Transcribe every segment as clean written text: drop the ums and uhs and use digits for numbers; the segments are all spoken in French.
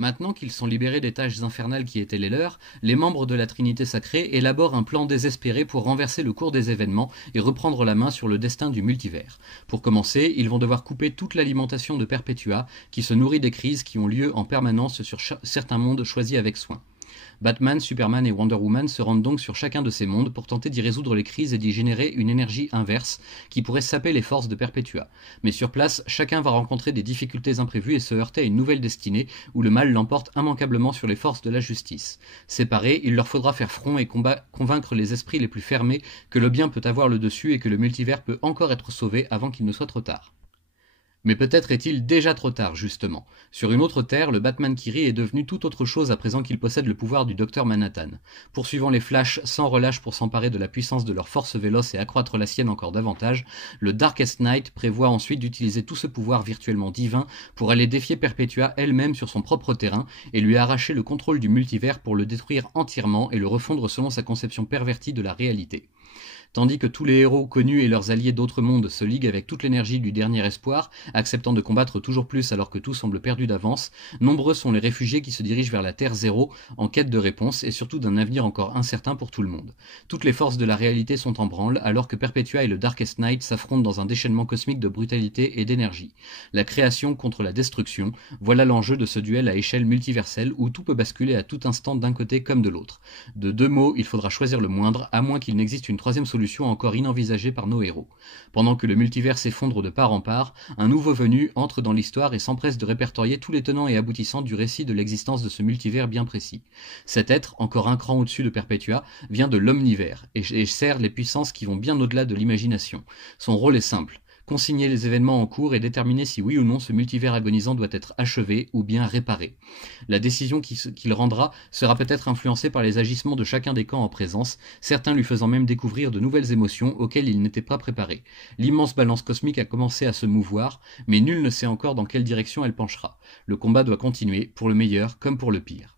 Maintenant qu'ils sont libérés des tâches infernales qui étaient les leurs, les membres de la Trinité sacrée élaborent un plan désespéré pour renverser le cours des événements et reprendre la main sur le destin du multivers. Pour commencer, ils vont devoir couper toute l'alimentation de Perpetua, qui se nourrit des crises qui ont lieu en permanence sur certains mondes choisis avec soin. Batman, Superman et Wonder Woman se rendent donc sur chacun de ces mondes pour tenter d'y résoudre les crises et d'y générer une énergie inverse qui pourrait saper les forces de Perpetua. Mais sur place, chacun va rencontrer des difficultés imprévues et se heurter à une nouvelle destinée où le mal l'emporte immanquablement sur les forces de la justice. Séparés, il leur faudra faire front et convaincre les esprits les plus fermés que le bien peut avoir le dessus et que le multivers peut encore être sauvé avant qu'il ne soit trop tard. Mais peut-être est-il déjà trop tard, justement. Sur une autre terre, le Batman qui rit est devenu tout autre chose à présent qu'il possède le pouvoir du Docteur Manhattan. Poursuivant les Flash sans relâche pour s'emparer de la puissance de leur force véloce et accroître la sienne encore davantage, le Darkest Knight prévoit ensuite d'utiliser tout ce pouvoir virtuellement divin pour aller défier Perpetua elle-même sur son propre terrain et lui arracher le contrôle du multivers pour le détruire entièrement et le refondre selon sa conception pervertie de la réalité. Tandis que tous les héros connus et leurs alliés d'autres mondes se liguent avec toute l'énergie du dernier espoir, acceptant de combattre toujours plus alors que tout semble perdu d'avance, nombreux sont les réfugiés qui se dirigent vers la Terre Zéro en quête de réponses et surtout d'un avenir encore incertain pour tout le monde. Toutes les forces de la réalité sont en branle alors que Perpetua et le Darkest Knight s'affrontent dans un déchaînement cosmique de brutalité et d'énergie. La création contre la destruction, voilà l'enjeu de ce duel à échelle multiverselle où tout peut basculer à tout instant d'un côté comme de l'autre. De deux mots, il faudra choisir le moindre, à moins qu'il n'existe une troisième solution encore inenvisagée par nos héros. Pendant que le multivers s'effondre de part en part, un nouveau venu entre dans l'histoire et s'empresse de répertorier tous les tenants et aboutissants du récit de l'existence de ce multivers bien précis. Cet être, encore un cran au-dessus de Perpetua, vient de l'omnivers et sert les puissances qui vont bien au-delà de l'imagination. Son rôle est simple: consigner les événements en cours et déterminer si oui ou non ce multivers agonisant doit être achevé ou bien réparé. La décision qu'il rendra sera peut-être influencée par les agissements de chacun des camps en présence, certains lui faisant même découvrir de nouvelles émotions auxquelles il n'était pas préparé. L'immense balance cosmique a commencé à se mouvoir, mais nul ne sait encore dans quelle direction elle penchera. Le combat doit continuer, pour le meilleur comme pour le pire.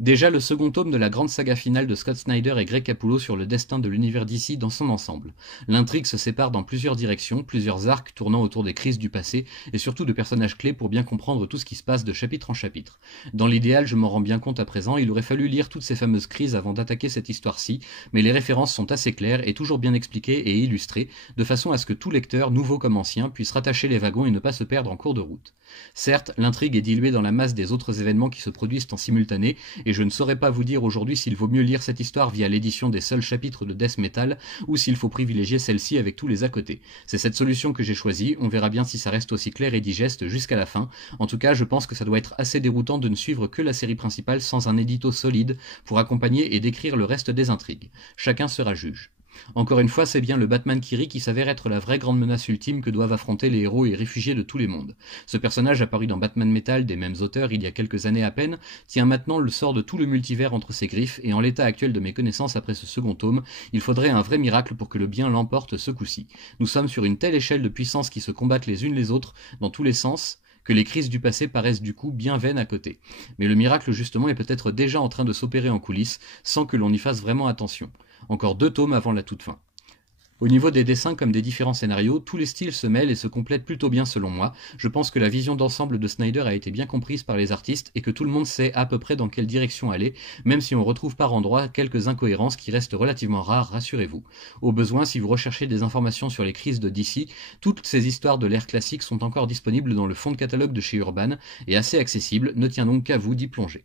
Déjà le second tome de la grande saga finale de Scott Snyder et Greg Capullo sur le destin de l'univers DC dans son ensemble. L'intrigue se sépare dans plusieurs directions, plusieurs arcs tournant autour des crises du passé et surtout de personnages clés pour bien comprendre tout ce qui se passe de chapitre en chapitre. Dans l'idéal, je m'en rends bien compte à présent, il aurait fallu lire toutes ces fameuses crises avant d'attaquer cette histoire-ci, mais les références sont assez claires et toujours bien expliquées et illustrées, de façon à ce que tout lecteur, nouveau comme ancien, puisse rattacher les wagons et ne pas se perdre en cours de route. Certes, l'intrigue est diluée dans la masse des autres événements qui se produisent en simultané, et je ne saurais pas vous dire aujourd'hui s'il vaut mieux lire cette histoire via l'édition des seuls chapitres de Death Metal, ou s'il faut privilégier celle-ci avec tous les à côté. C'est cette solution que j'ai choisie, on verra bien si ça reste aussi clair et digeste jusqu'à la fin. En tout cas, je pense que ça doit être assez déroutant de ne suivre que la série principale sans un édito solide pour accompagner et décrire le reste des intrigues. Chacun sera juge. Encore une fois, c'est bien le Batman qui rit qui s'avère être la vraie grande menace ultime que doivent affronter les héros et réfugiés de tous les mondes. Ce personnage, apparu dans Batman Metal des mêmes auteurs il y a quelques années à peine, tient maintenant le sort de tout le multivers entre ses griffes, et en l'état actuel de mes connaissances après ce second tome, il faudrait un vrai miracle pour que le bien l'emporte ce coup-ci. Nous sommes sur une telle échelle de puissance qui se combattent les unes les autres dans tous les sens, que les crises du passé paraissent du coup bien vaines à côté. Mais le miracle justement est peut-être déjà en train de s'opérer en coulisses, sans que l'on y fasse vraiment attention. Encore 2 tomes avant la toute fin. Au niveau des dessins comme des différents scénarios, tous les styles se mêlent et se complètent plutôt bien selon moi. Je pense que la vision d'ensemble de Snyder a été bien comprise par les artistes et que tout le monde sait à peu près dans quelle direction aller, même si on retrouve par endroits quelques incohérences qui restent relativement rares, rassurez-vous. Au besoin, si vous recherchez des informations sur les crises de DC, toutes ces histoires de l'ère classique sont encore disponibles dans le fond de catalogue de chez Urban et assez accessibles, ne tient donc qu'à vous d'y plonger.